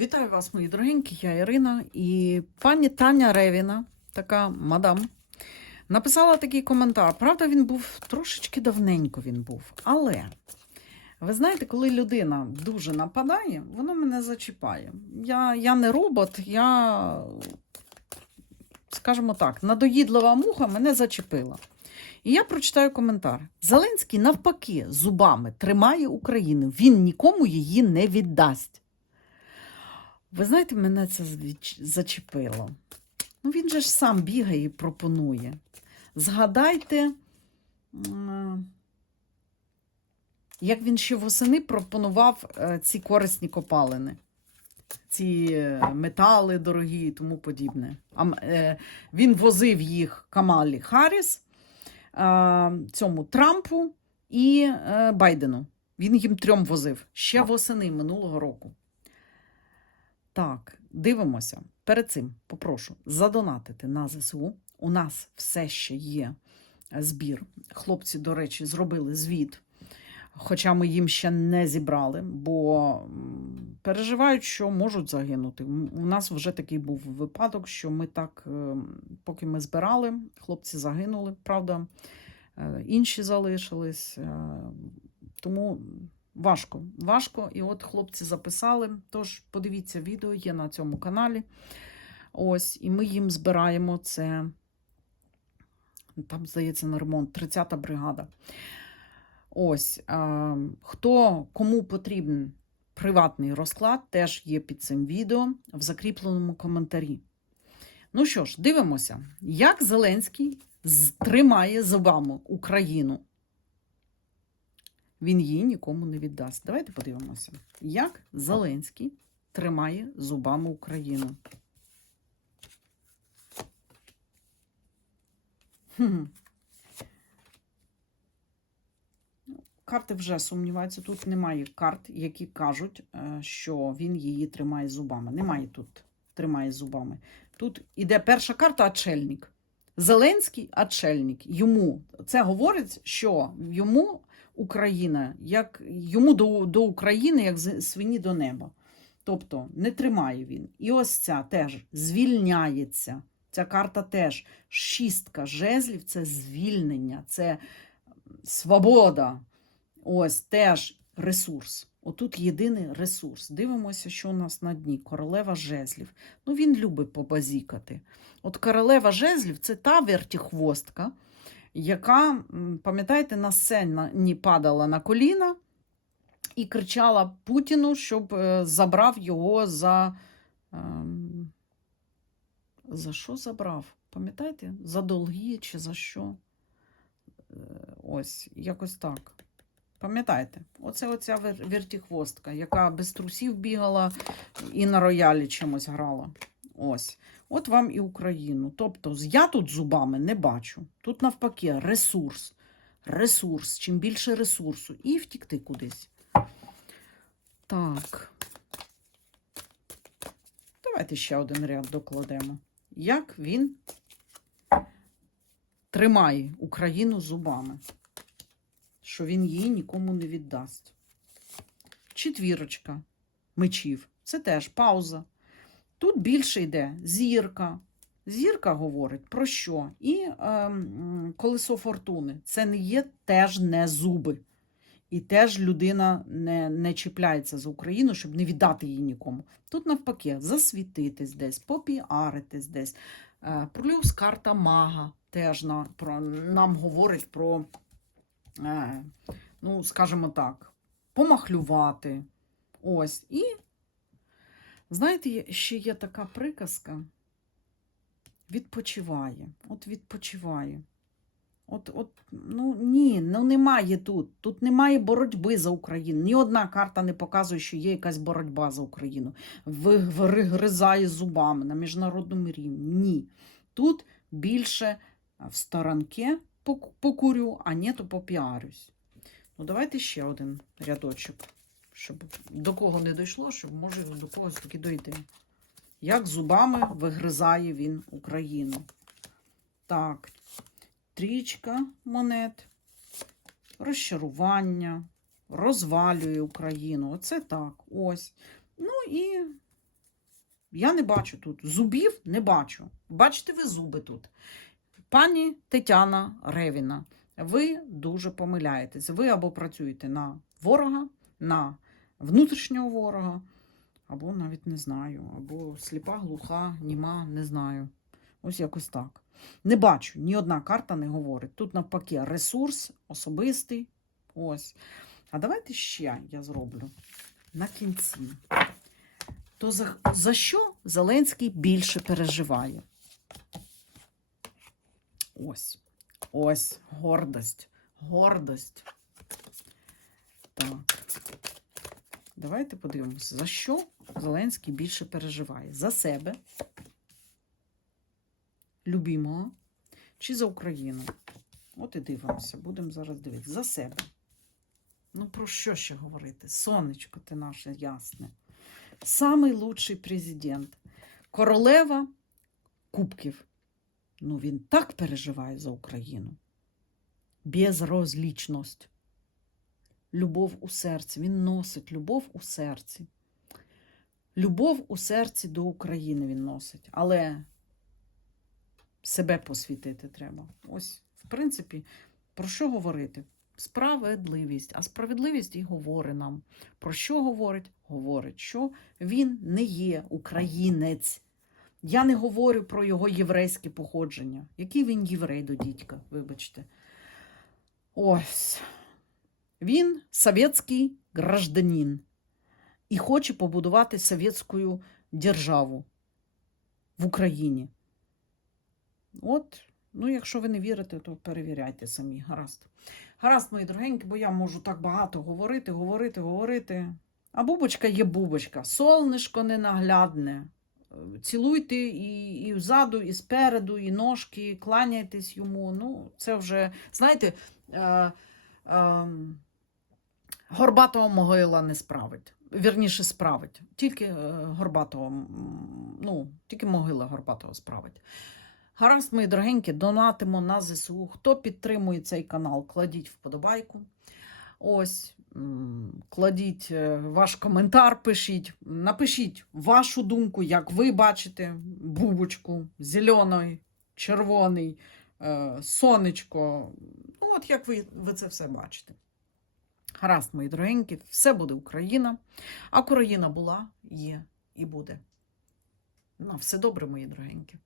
Вітаю вас, мої дорогенькі, я Ірина. І пані Таня Ревіна, така мадам, написала такий коментар. Правда, він був трошечки давненько він був. Але ви знаєте, коли людина дуже нападає, воно мене зачіпає. Я, я не робот, я, скажімо так, надоїдлива муха мене зачепила. І я прочитаю коментар. Зеленський навпаки зубами тримає Україну. Він нікому її не віддасть. Ви знаєте, мене це зачепило. Ну, він же ж сам бігає і пропонує. Згадайте, як він ще восени пропонував е, ці корисні копалини, ці е, метали дорогі і тому подібне. А, е, він возив їх Камалі Харріс, цьому Трампу і Байдену. Він їм трьом возив ще восени минулого року. Так, дивимося. Перед цим попрошу задонатити на ЗСУ. У нас все ще є збір. Хлопці, до речі, зробили звіт, хоча ми їм ще не зібрали, бо переживають, що можуть загинути. У нас вже такий був випадок, що ми так, е, поки ми збирали, хлопці загинули, правда, е, інші залишились. е, Тому Важко, важко. І от хлопці записали. Тож подивіться відео, є на цьому каналі. Ось, і ми їм збираємо це. Там, здається, на ремонт 30-та бригада. Ось. А, хто кому потрібен приватний розклад, теж є під цим відео в закріпленому коментарі. Ну що ж, дивимося, як Зеленський тримає з- зубами Україну він її нікому не віддасть. Давайте подивимося, як Зеленський тримає зубами Україну. Хм. Карти вже сумніваються. Тут немає карт, які кажуть, е, що він її тримає зубами. Немає тут тримає зубами. Тут іде перша карта Ачельник. Зеленський Ачельник. Йому це говорить, що йому Україна, як йому до, до України, як свині до неба. Тобто не тримає він. І ось ця теж звільняється. Ця карта теж шістка жезлів це звільнення, це свобода. Ось теж ресурс. Отут єдиний ресурс. Дивимося, що у нас на дні. Королева жезлів. Ну, він любить побазікати. От королева жезлів це та вертіхвостка, яка, пам'ятаєте, на сцені падала на коліна і кричала Путіну, щоб е, забрав його за. ем, За що забрав? Пам'ятаєте? За долги чи за що? Е, Ось, якось так. Пам'ятаєте? Оце оця вертіхвостка, яка без трусів бігала і на роялі чимось грала. Ось. От вам і Україну. Тобто, я тут зубами не бачу. Тут навпаки ресурс. Ресурс. Чим більше ресурсу. І втікти кудись. Так. Давайте ще один ряд докладемо. Як він тримає Україну зубами, що він її нікому не віддасть. Четвірочка мечів. Це теж пауза. Тут більше йде зірка. Зірка говорить про що? І ем, колесо фортуни. Це не є теж не зуби. І теж людина не, не чіпляється за Україну, щоб не віддати її нікому. Тут навпаки, засвітитись десь, попіаритись десь. Е, плюс карта мага теж на, про, нам говорить про, е, ну, скажімо так, помахлювати. Ось. І знаєте, ще є така приказка. Відпочиває. От відпочиває. От, от, ну ні, ну немає тут. Тут немає боротьби за Україну. Ні одна карта не показує, що є якась боротьба за Україну. Вигризає зубами на міжнародному рівні. Ні. Тут більше в сторонки пок- покурю, а ні, то попіарюсь. Ну, давайте ще один рядочок, щоб до кого не дійшло, щоб може до когось таки дойти. Як зубами вигризає він Україну. Так, трічка монет, розчарування, розвалює Україну. Оце так. Ось. Ну і Я не бачу тут. Зубів не бачу. Бачите ви зуби тут. Пані Тетяна Ревіна, ви дуже помиляєтесь. Ви або працюєте на ворога, на внутрішнього ворога, або навіть не знаю, або сліпа, глуха, німа, не знаю. Ось якось так. Не бачу, ні одна карта не говорить. Тут навпаки ресурс особистий. Ось. А давайте ще я зроблю на кінці. То за, за що Зеленський більше переживає? Ось. Ось гордость. Гордость. Так. Давайте подивимося, за що Зеленський більше переживає? За себе, любимого, чи за Україну? От і дивимося, будемо зараз дивитися. За себе. Ну, про що ще говорити? Сонечко ти наше ясне. Самий лучший президент. Королева Кубків. Ну, він так переживає за Україну. Безрозлічність. Любов у серці. Він носить любов у серці. Любов у серці до України він носить. Але себе посвітити треба. Ось, в принципі, про що говорити? Справедливість. А справедливість і говорить нам. Про що говорить? Говорить, що він не є українець. Я не говорю про його єврейське походження. Який він єврей до дідька, вибачте. Ось. Він совєтський гражданин і хоче побудувати совєтську державу в Україні. От, ну, якщо ви не вірите, то перевіряйте самі. Гаразд. Гаразд, мої дорогенькі, бо я можу так багато говорити, говорити, говорити. А бубочка є бубочка. Солнишко ненаглядне. Цілуйте і, і ззаду, і спереду, і ножки, кланяйтесь йому. Ну, це вже, знаєте, е, е, горбатого могила не справить. Вірніше, справить. Тільки е, горбатого, ну, тільки могила горбатого справить. Гаразд, мої дорогенькі, донатимо на ЗСУ. Хто підтримує цей канал, кладіть вподобайку. Ось, кладіть е, ваш коментар, пишіть. Напишіть вашу думку, як ви бачите бубочку, зелений, червоний, е, сонечко. Ну, от як ви, ви це все бачите. Гаразд, мої дорогенькі, все буде Україна. А Україна була, є і буде. На все добре, мої дорогенькі.